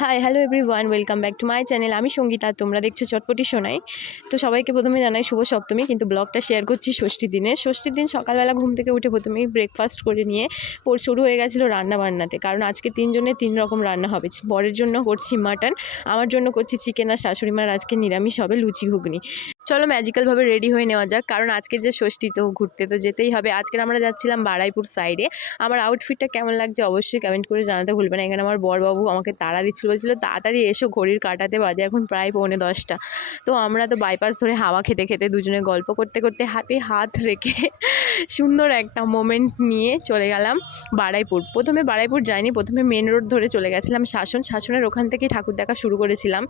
Hi hello everyone welcome back to my channel আমি সঙ্গীতা, তোমরা দেখছ চটপটি শোনাই তো সবাইকে প্রথমে জানাই শুভ সপ্তমী, কিন্তু ব্লগটা শেয়ার করছি ষষ্ঠীর দিনে। ষষ্ঠীর দিন সকালবেলা ঘুম থেকে উঠে প্রথমেই ব্রেকফাস্ট করে নিয়ে পর- শুরু হয়ে গেছিল রান্না বান্নাতে কারণ আজকে তিনজনের তিন রকম রান্না হবে। বরের জন্য করছি মাটন আমার জন্য করছি চিকেন আর শাশুড়ি মার আজকে নিরামিষ হবে লুচি ঘুগনি। চলো ম্যাজিক্যালভাবে রেডি হয়ে নেওয়া যাক। কারণ আজকে যে ষষ্ঠী, তো ঘুরতে তো যেতেই হবে। আজকের আমরা যাচ্ছিলাম বারাইপুর সাইডে আমার আউটফিটটা কেমন লাগছে অবশ্যই কমেন্ট করে জানাতে ভুলবে না। এখানে আমার বরবাবু আমাকে তাড়া দিচ্ছিল বলছিল, তাড়াতাড়ি এসো, ঘড়ির কাটাতে বাজে এখন প্রায় পৌনে দশটা। তো আমরা তো বাইপাস ধরে হাওয়া খেতে খেতে দুজনে গল্প করতে করতে হাতে হাত রেখে সুন্দর একটা মোমেন্ট নিয়ে চলে গেলাম বারাইপুর। প্রথমে বারাইপুর যাইনি, প্রথমে মেন রোড ধরে চলে গেছিলাম শাসন। শাসনের ওখান থেকেই ঠাকুর দেখা শুরু করেছিলাম।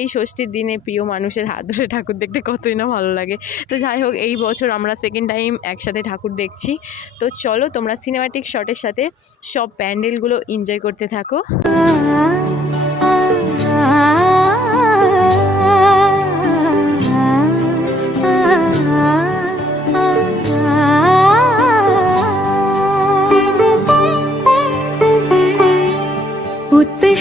এই ষষ্ঠীর দিনে প্রিয় মানুষের হাত ধরে ঠাকুর দেখতে কতই না ভালো লাগে। তো যাই হোক, এই বছর আমরা সেকেন্ড টাইম একসাথে ঠাকুর দেখছি। তো চলো, তোমরা সিনেমাটিক শটের সাথে সব প্যান্ডেলগুলো এনজয় করতে থাকো।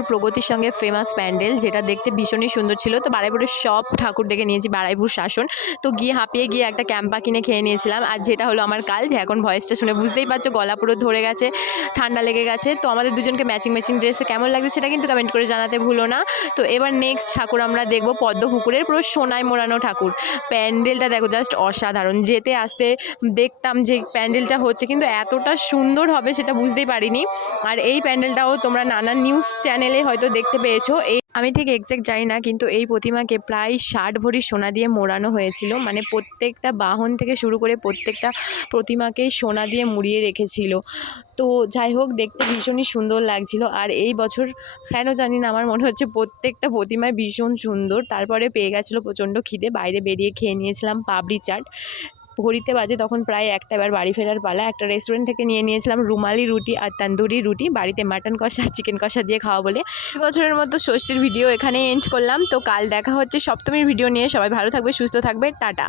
বারাইপুরের প্রগতির সঙ্গে ফেমাস প্যান্ডেল, যেটা দেখতে ভীষণই সুন্দর ছিল। তো বারাইপুরের সব ঠাকুর দেখে নিয়েছি, বারাইপুর শাসন। তো গিয়ে হাঁপিয়ে গিয়ে একটা ক্যাম্পা কিনে খেয়ে নিয়েছিলাম। আর যেটা হলো আমার কাল, যে এখন ভয়েসটা শুনে বুঝতেই পারছ, গলা পুরো ধরে গেছে, ঠান্ডা লেগে গেছে। তো আমাদের দুজনকে ম্যাচিং ম্যাচিং ড্রেসে কেমন লাগছে সেটা কিন্তু কমেন্ট করে জানাতে ভুলো না। তো এবার নেক্সট ঠাকুর আমরা দেখব পদ্ম পুকুরের পুরো সোনায় মোড়ানো ঠাকুর। প্যান্ডেলটা দেখো জাস্ট অসাধারণ। যেতে, আসতে দেখতাম যে প্যান্ডেলটা হচ্ছে, কিন্তু এতটা সুন্দর হবে সেটা বুঝতেই পারিনি। আর এই প্যান্ডেলটাও তোমরা নানান নিউজ চ্যানেলে হয়তো দেখতে পেয়েছ। এই আমি ঠিক এক্স্যাক্ট জানি না, কিন্তু এই প্রতিমাকে প্রায় ষাট ভরি সোনা দিয়ে মোড়ানো হয়েছিল। মানে প্রত্যেকটা বাহন থেকে শুরু করে প্রত্যেকটা প্রতিমাকেই সোনা দিয়ে মুড়িয়ে রেখেছিল। তো যাই হোক, দেখতে ভীষণই সুন্দর লাগছিল। আর এই বছর কেন জানি না, আমার মনে হচ্ছে প্রত্যেকটা প্রতিমায় ভীষণ সুন্দর। তারপরে পেয়ে গেছিল প্রচণ্ড খিদে, বাইরে বেরিয়ে খেয়ে নিয়েছিলাম পাবড়ি চাট। ঘড়িতে বাজে তখন প্রায় একটা এবার বাড়ি ফেরার পালা। একটা রেস্টুরেন্ট থেকে নিয়ে নিয়েছিলাম রুমালি রুটি আর তান্দুরি রুটি। বাড়িতে মাটন কষা আর চিকেন কষা দিয়ে খাওয়া বলে। বছরের মতো ষষ্ঠীর ভিডিও এখানে এন্ড করলাম। তো কাল দেখা হচ্ছে সপ্তমীর ভিডিও নিয়ে। সবাই ভালো থাকবে, সুস্থ থাকবে। টাটা।